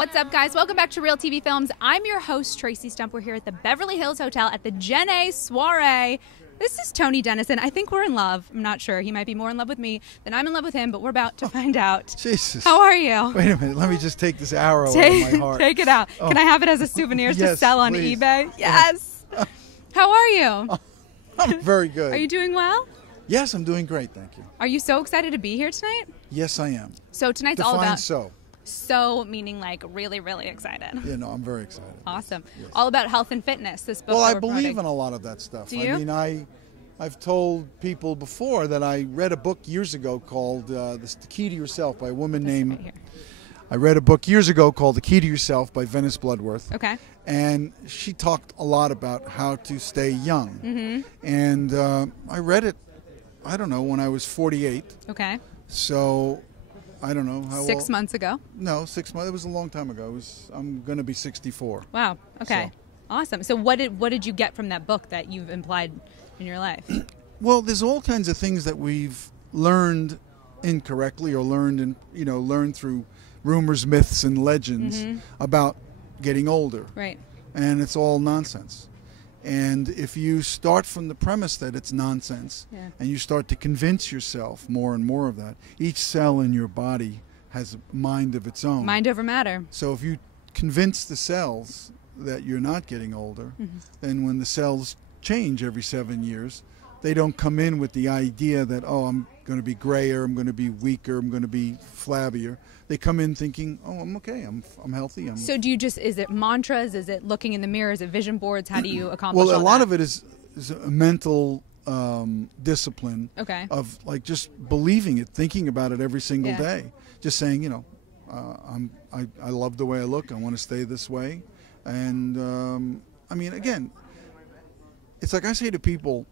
What's up, guys? Welcome back to Real TV Films. I'm your host, Traci Stumpf. We're here at the Beverly Hills Hotel at the Gen A soiree. This is Tony Denison. I think we're in love. I'm not sure. He might be more in love with me than I'm in love with him, but we're about to find out. Jesus. How are you? Wait a minute. Let me just take this arrow out of my heart. Take it out. Oh. Can I have it as a souvenir to Yes, sell on please. eBay? Yes. How are you? I'm very good. Are you doing well? Yes, I'm doing great, thank you. Are you so excited to be here tonight? Yes, I am. So tonight's Define all about... so. meaning like really, really excited. Yeah, no, I'm very excited. Awesome. Yes. All about health and fitness, this book. Well, that I we're believe promoting. in a lot of that stuff. Do you? I mean, I've told people before that I read a book years ago called The Key to Yourself by a woman named... Right here. I read a book years ago called The Key to Yourself by Venice Bloodworth. Okay. And she talked a lot about how to stay young. Mm-hmm. And I read it, I don't know, when I was 48. Okay. So... I don't know how 6 months ago. No, 6 months. It was a long time ago. I'm going to be 64. Wow. Okay. So. Awesome. So what did you get from that book that you've implied in your life? Well, there's all kinds of things that we've learned incorrectly or learned through rumors, myths, and legends about getting older. Right. And it's all nonsense. And if you start from the premise that it's nonsense, and you start to convince yourself more and more of that, each cell in your body has a mind of its own. Mind over matter. So if you convince the cells that you're not getting older, then when the cells change every 7 years, they don't come in with the idea that, oh, I'm going to be grayer, I'm going to be weaker, I'm going to be flabbier. They come in thinking, oh, I'm okay, I'm healthy. So do you is it mantras? Is it looking in the mirror? Is it vision boards? How do you accomplish Well, all a lot that? of it is a mental discipline of like just believing it, thinking about it every single day. Just saying, I love the way I look, I want to stay this way. And I mean, again, it's like I say to people,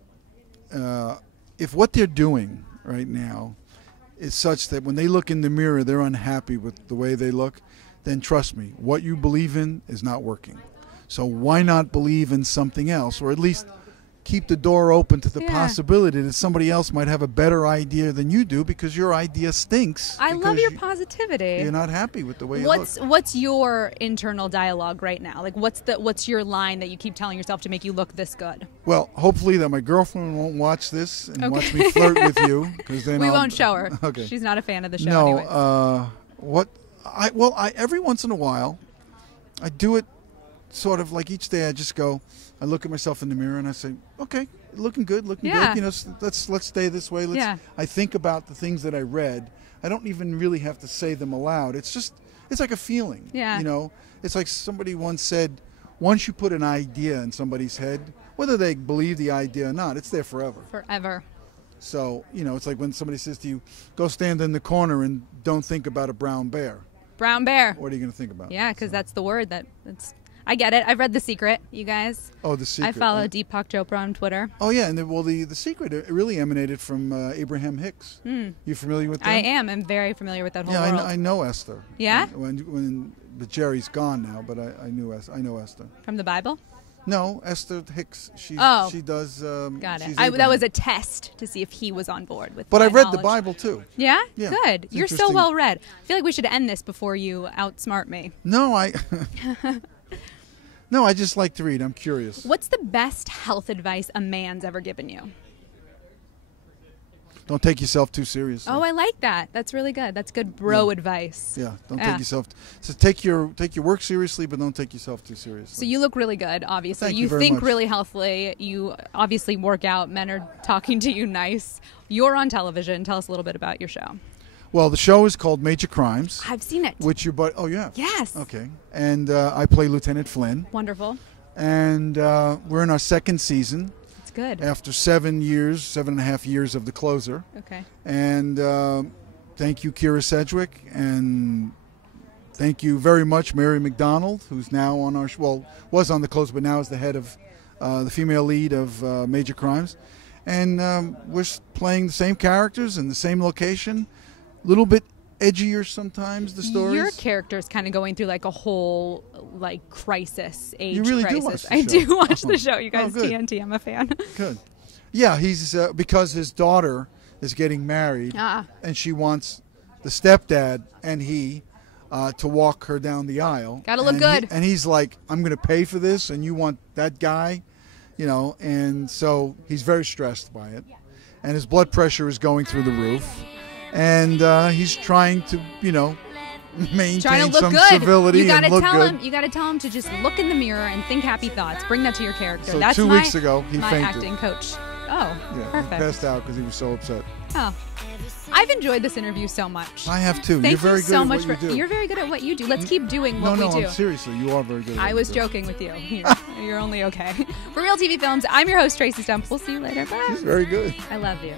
if what they're doing right now is such that when they look in the mirror they're unhappy with the way they look, then trust me, what you believe in is not working. So why not believe in something else, or at least keep the door open to the possibility that somebody else might have a better idea than you do, because your idea stinks. I love your positivity. You're not happy with the way you look. What's your internal dialogue right now? Like what's your line that you keep telling yourself to make you look this good? Well, hopefully that my girlfriend won't watch this and watch me flirt with you, because then we won't show her. Okay. She's not a fan of the show. No, I every once in a while I do it sort of like each day. I just go, I look at myself in the mirror and I say, okay, looking good, good. Let's stay this way. I think about the things that I read. I don't even really have to say them aloud. It's like a feeling. Yeah. It's like somebody once said, once you put an idea in somebody's head, whether they believe the idea or not, it's there forever. Forever. So, it's like when somebody says to you, go stand in the corner and don't think about a brown bear. Brown bear. What are you going to think about? Yeah, because that's the word that's... I get it. I've read The Secret, you guys. Oh, The Secret. I follow Deepak Chopra on Twitter. Oh, yeah. And the Secret, it really emanated from Abraham Hicks. You familiar with that? I am. I'm very familiar with that whole world. Yeah, I know Esther. Yeah? But Jerry's gone now, but I know Esther. From the Bible? No, Esther Hicks. She does... Got it. That was a test to see if he was on board with But my I read knowledge. the Bible, too. Yeah? Yeah. Good. You're so well read. I feel like we should end this before you outsmart me. No, No, I just like to read. I'm curious. What's the best health advice a man's ever given you? Don't take yourself too seriously. Oh, I like that. That's really good. That's good bro advice. Yeah, don't take yourself... So take your work seriously, but don't take yourself too seriously. So you look really good, obviously. Thank you very think much. really healthily. You obviously work out. Men are talking to you nice. You're on television. Tell us a little bit about your show. Well, the show is called Major Crimes. I've seen it. Which your buddy... Oh, you have? Yes. Okay. And I play Lieutenant Flynn. Wonderful. And we're in our second season. It's good. After 7.5 years of The Closer. Okay. And thank you, Kira Sedgwick. And thank you very much, Mary McDonald, who's now on our... Well, was on The Closer, but now is the head of... the female lead of Major Crimes. And we're playing the same characters in the same location. A little bit edgier sometimes, the stories. Your character is kind of going through like a whole crisis, age you really crisis. Do watch the I show. do watch the show, you guys. Good. TNT, I'm a fan. Good. Yeah, he's because his daughter is getting married, and she wants the stepdad and he to walk her down the aisle. Gotta look good. And he's like, I'm going to pay for this, and you want that guy, you know, and so he's very stressed by it. And his blood pressure is going through the roof. And he's trying to, you know, maintain some civility and look good. You got to tell him to just look in the mirror and think happy thoughts. Bring that to your character. So That's 2 weeks ago, he my fainted. Acting coach. Oh, yeah, perfect. He passed out because he was so upset. Oh, I've enjoyed this interview so much. I have too. Thank You're very you so good much at what you do. You're very good at what you do. Let's keep doing what we do. No, seriously, you are very good at what I was joking with you. You're only okay. For Real TV Films, I'm your host, Traci Stumpf. We'll see you later. Bye. She's very good. I love you.